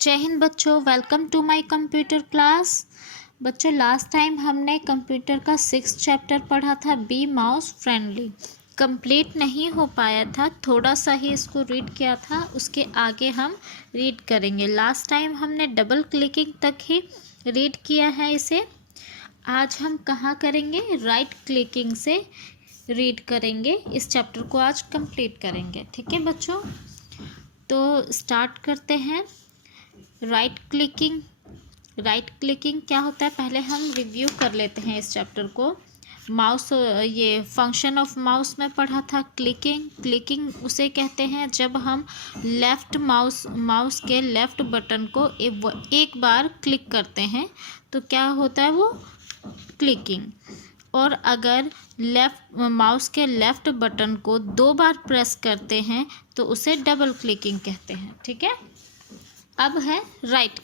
जय हिंद बच्चों, welcome to my computer class. बच्चों, लास्ट टाइम हमने कंप्यूटर का 6th चैप्टर पढ़ा था, बी माउस फ्रेंडली। कंप्लीट नहीं हो पाया था, थोड़ा सा ही इसको रीड किया था, उसके आगे हम रीड करेंगे। लास्ट टाइम हमने डबल क्लिकिंग तक ही रीड किया है इसे। आज हम कहाँ करेंगे? राइट क्लिकिंग से रीड करेंगे। इस चैप्टर को आज कंप्लीट करेंगे। ठीक है बच्चों, तो स्टार्ट करते हैं। राइट क्लिकिंग क्या होता है, पहले हम रिव्यू कर लेते हैं इस चैप्टर को। माउस, ये फंक्शन ऑफ माउस में पढ़ा था। क्लिकिंग उसे कहते हैं जब हम माउस के लेफ्ट बटन को एक बार क्लिक करते हैं तो क्या होता है, वो क्लिकिंग। और अगर माउस के लेफ्ट बटन को 2 बार प्रेस करते हैं तो उसे डबल क्लिकिंग कहते हैं। ठीक है, अब है राइट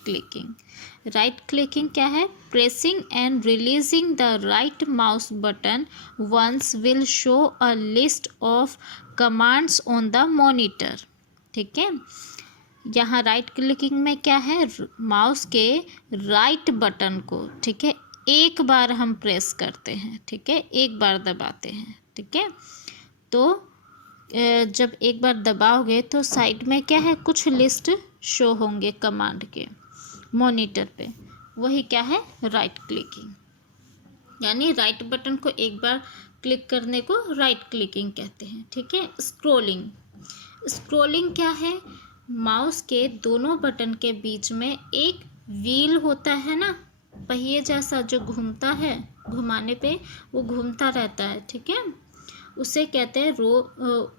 क्लिकिंग क्या है? Pressing and releasing the right mouse button once will show a list of commands on the monitor. ठीक है, यहाँ राइट क्लिकिंग में क्या है, माउस के राइट बटन को, ठीक है, एक बार हम प्रेस करते हैं। ठीक है, एक बार दबाते हैं। ठीक है, तो जब एक बार दबाओगे तो साइड में क्या है, कुछ लिस्ट शो होंगे कमांड के मॉनिटर पे, वही क्या है, राइट क्लिकिंग। यानी राइट बटन को एक बार क्लिक करने को राइट क्लिकिंग कहते हैं। ठीक है, स्क्रोलिंग क्या है? माउस के दोनों बटन के बीच में एक व्हील होता है ना, पहिए जैसा जो घूमता है, घुमाने पे वो घूमता रहता है। ठीक है, उसे कहते हैं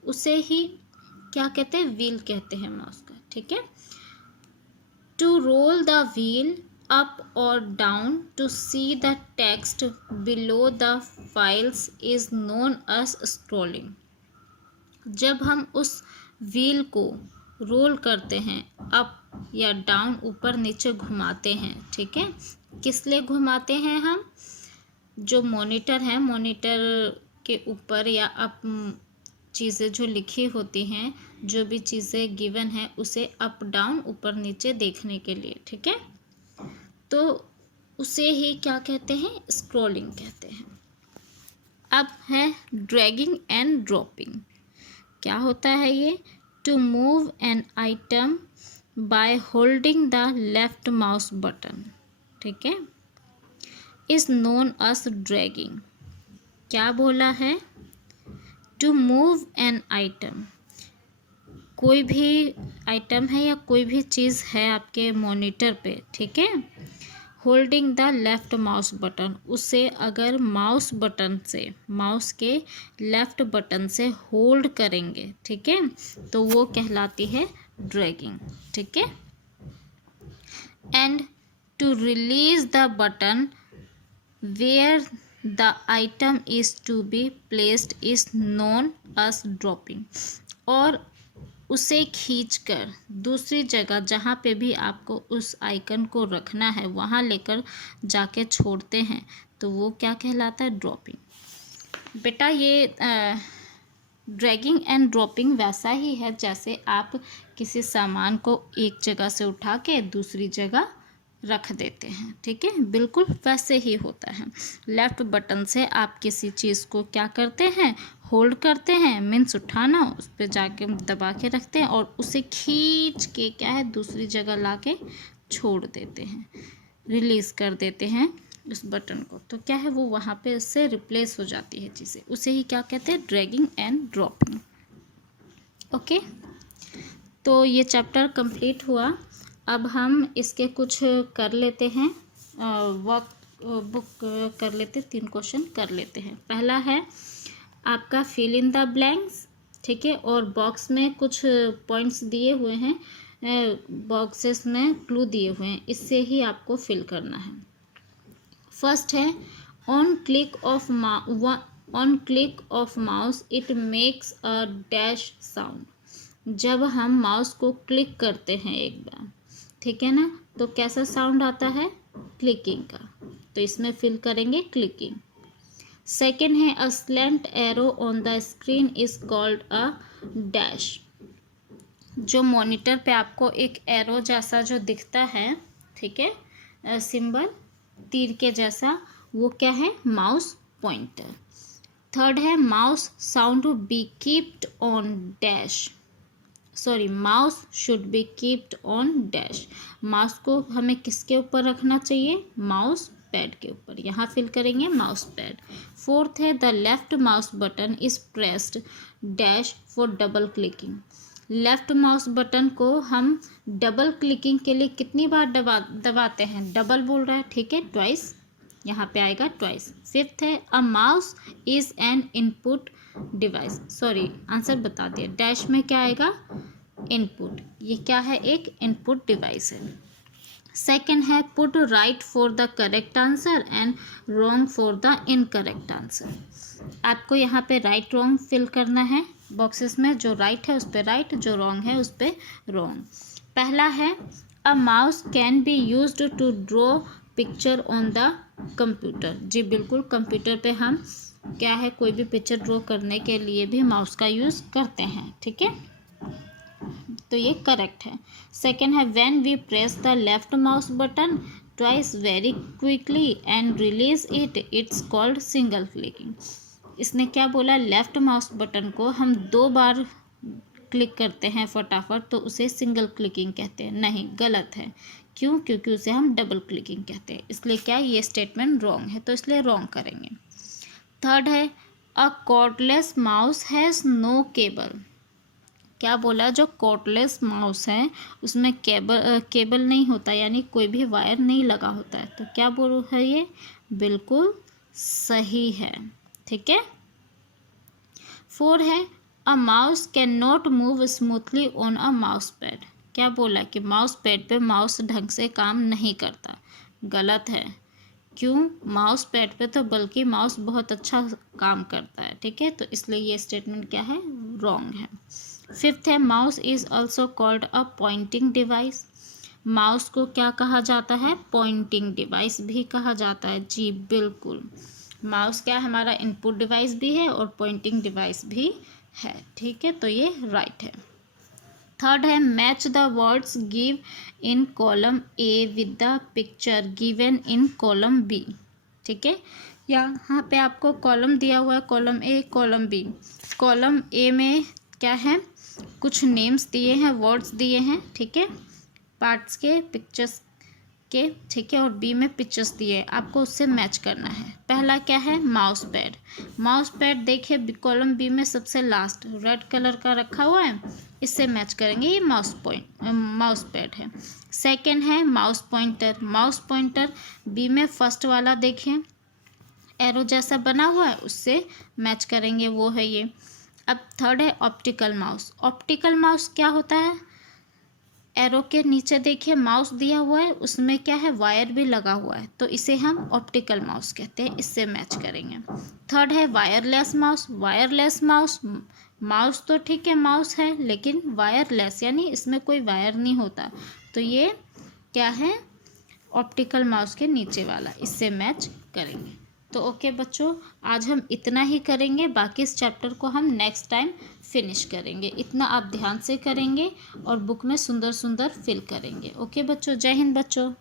उसे ही क्या कहते हैं, व्हील कहते हैं माउस का। ठीक है, to roll the wheel up और down to see the text below the files is known as scrolling. जब हम उस व्हील को रोल करते हैं, अप या डाउन, ऊपर नीचे घुमाते हैं। ठीक है, किस लिए घुमाते हैं हम? जो मॉनिटर है, मॉनिटर के ऊपर या अप चीज़ें जो लिखी होती हैं, जो भी चीज़ें गिवन है, उसे अप डाउन, ऊपर नीचे देखने के लिए। ठीक है, तो उसे ही क्या कहते हैं, स्क्रॉलिंग कहते हैं। अब है ड्रैगिंग एंड ड्रॉपिंग। क्या होता है ये? To move an item by holding the left mouse button, ठीक है, इज नोन एज ड्रैगिंग। क्या बोला है? टू मूव एन आइटम, कोई भी आइटम है या कोई भी चीज़ है आपके मॉनिटर पे, ठीक है, holding the left mouse button, उसे अगर माउस के लेफ्ट बटन से होल्ड करेंगे, ठीक है, तो वो कहलाती है ड्रैगिंग। ठीक है, and to release the button where the item is to be placed is known as dropping. और उसे खींचकर दूसरी जगह जहाँ पे भी आपको उस आइकन को रखना है वहाँ लेकर जाके छोड़ते हैं तो वो क्या कहलाता है, ड्रॉपिंग। बेटा, ये ड्रैगिंग एंड ड्रॉपिंग वैसा ही है जैसे आप किसी सामान को एक जगह से उठा के दूसरी जगह रख देते हैं। ठीक है, बिल्कुल वैसे ही होता है। लेफ्ट बटन से आप किसी चीज़ को क्या करते हैं, होल्ड करते हैं, मीन्स उठाना, उस पर जाके दबा के रखते हैं और उसे खींच के क्या है, दूसरी जगह ला के छोड़ देते हैं, रिलीज़ कर देते हैं उस बटन को, तो क्या है, वो वहाँ पे उससे रिप्लेस हो जाती है चीज़ें। उसे ही क्या कहते हैं, ड्रैगिंग एंड ड्रॉपिंग। ओके, तो ये चैप्टर कंप्लीट हुआ। अब हम इसके कुछ कर लेते हैं, वर्क बुक कर लेते, 3 क्वेश्चन कर लेते हैं। पहला है आपका फिल इन द ब्लैंक्स। ठीक है, और बॉक्स में कुछ पॉइंट्स दिए हुए हैं, बॉक्सेस में क्लू दिए हुए हैं, इससे ही आपको फिल करना है। फर्स्ट है on click of mouse it makes a dash sound. जब हम माउस को क्लिक करते हैं एक बार, ठीक है ना, तो कैसा साउंड आता है, क्लिकिंग का, तो इसमें फिल करेंगे क्लिकिंग। सेकेंड है a slant arrow on the screen is called a dash. जो मॉनिटर पे आपको एक एरो जैसा जो दिखता है, ठीक है, सिंबल तीर के जैसा, वो क्या है? Mouse pointer. थर्ड है mouse sound to be kept on dash, sorry mouse should be kept on dash. Mouse को हमें किसके ऊपर रखना चाहिए? माउस पैड के ऊपर। यहाँ फिल करेंगे माउस पैड। फोर्थ है the left mouse button is pressed dash for double clicking. Left mouse button को हम डबल क्लिकिंग के लिए कितनी बार दबाते हैं? डबल बोल रहा है, ठीक है, ट्वाइस, यहाँ पे आएगा ट्वाइस। फिफ्थ है a mouse is an input device, sorry answer बता दिया, डैश में क्या आएगा? इनपुट। ये क्या है? एक इनपुट डिवाइस है। सेकेंड है put right for the correct answer and wrong for the incorrect answer. आपको यहाँ पे राइट रॉन्ग फिल करना है बॉक्सेस में। जो राइट है उस पर राइट, जो रॉन्ग है उस पर रॉन्ग। पहला है a mouse can be used to draw picture on the computer. जी बिल्कुल, कंप्यूटर पे हम क्या है, कोई भी पिक्चर ड्रॉ करने के लिए भी माउस का यूज़ करते हैं, ठीक है, तो ये करेक्ट है। सेकेंड है when we press the left mouse button twice very quickly and release it, it's called single clicking. इसने क्या बोला? लेफ्ट माउस बटन को हम 2 बार क्लिक करते हैं फटाफट तो उसे सिंगल क्लिकिंग कहते हैं। नहीं, गलत है। क्यों? क्योंकि उसे हम डबल क्लिकिंग कहते हैं। इसलिए क्या ये स्टेटमेंट रॉन्ग है, तो इसलिए रॉन्ग करेंगे। थर्ड है a cordless mouse has no cable. क्या बोला? जो कॉर्डलेस माउस है उसमें केबल नहीं होता, यानी कोई भी वायर नहीं लगा होता है। तो क्या बोल है ये? बिल्कुल सही है, ठीक है। 4 है a mouse can not move smoothly on a mouse pad. क्या बोला? कि माउस पैड पे माउस ढंग से काम नहीं करता। गलत है। क्यों? माउस पैड पे तो बल्कि माउस बहुत अच्छा काम करता है, ठीक है, तो इसलिए ये स्टेटमेंट क्या है? रॉन्ग है। फिफ्थ है mouse is also called a pointing device. Mouse को क्या कहा जाता है? पॉइंटिंग डिवाइस भी कहा जाता है। जी बिल्कुल, माउस क्या हमारा इनपुट डिवाइस भी है और पॉइंटिंग डिवाइस भी है, ठीक है, तो ये राइट है। थर्ड है match the words give in column A with the picture given in column B, ठीक है। यहाँ पे आपको कॉलम दिया हुआ है, column A, column B. Column A में क्या है? कुछ नेम्स दिए हैं, वर्ड्स दिए हैं, ठीक है, पार्ट्स के, पिक्चर्स के, ठीक है, और बी में पिक्चर्स दिए हैं, आपको उससे मैच करना है। पहला क्या है? Mouse pad. माउस पैड देखिए कॉलम बी में सबसे लास्ट रेड कलर का रखा हुआ है, इससे मैच करेंगे, ये माउस पैड है। सेकंड है mouse pointer. Mouse pointer B में फर्स्ट वाला देखिए एरो जैसा बना हुआ है, उससे मैच करेंगे, वो है ये। अब थर्ड है ऑप्टिकल माउस। ऑप्टिकल माउस क्या होता है? एरो के नीचे देखिए माउस दिया हुआ है, उसमें क्या है? वायर भी लगा हुआ है, तो इसे हम ऑप्टिकल माउस कहते हैं, इससे मैच करेंगे। थर्ड है wireless mouse. Wireless mouse, mouse तो ठीक है माउस है, लेकिन वायरलेस यानी इसमें कोई वायर नहीं होता, तो ये क्या है? ऑप्टिकल माउस के नीचे वाला, इससे मैच करेंगे। तो ओके बच्चों, आज हम इतना ही करेंगे, बाकी इस चैप्टर को हम नेक्स्ट टाइम फिनिश करेंगे। इतना आप ध्यान से करेंगे और बुक में सुंदर सुंदर फिल करेंगे। ओके बच्चों, जय हिंद बच्चों।